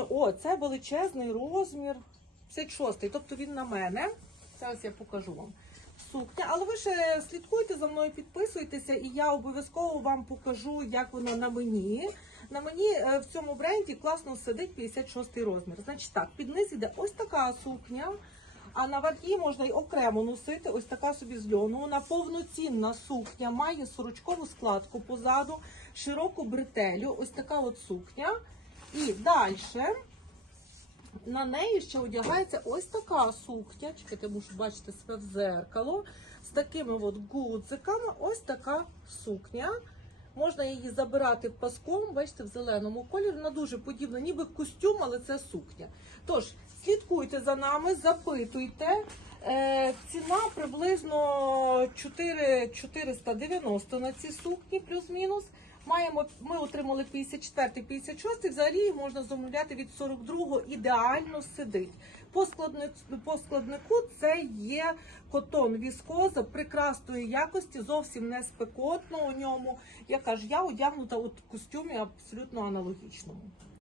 О, це величезний розмір. 56-й, тобто він на мене. Зараз я покажу вам. Сукня, але ви ще слідкуйте за мною, підписуйтеся, і я обов'язково вам покажу, як вона на мені. На мені е, в цьому бренді класно сидить 56 розмір. Значить так, під низ іде ось така сукня, а на верхі можна й окремо носити. Ось така собі з льону. Вона повноцінна сукня, має сорочкову складку позаду, широку бретелю. Ось така от сукня. І далі на неї ще одягається ось така сукня. Чекайте, мушу бачити себе в зеркало. З такими от гудзиками. Ось така сукня. Можна її забирати паском, бачите, в зеленому кольорі. Вона дуже подібна, ніби костюм, але це сукня. Тож, слідкуйте за нами, запитуйте. Е, ціна приблизно 4 490 на ці сукні, плюс-мінус. Маємо, ми отримали 54 56 взагалі можна замовляти від 42-го, ідеально сидить. По складнику, по складнику це є котон віскоза прекрасної якості, зовсім не спекотно у ньому. Я кажу, я одягнута у костюмі абсолютно аналогічному.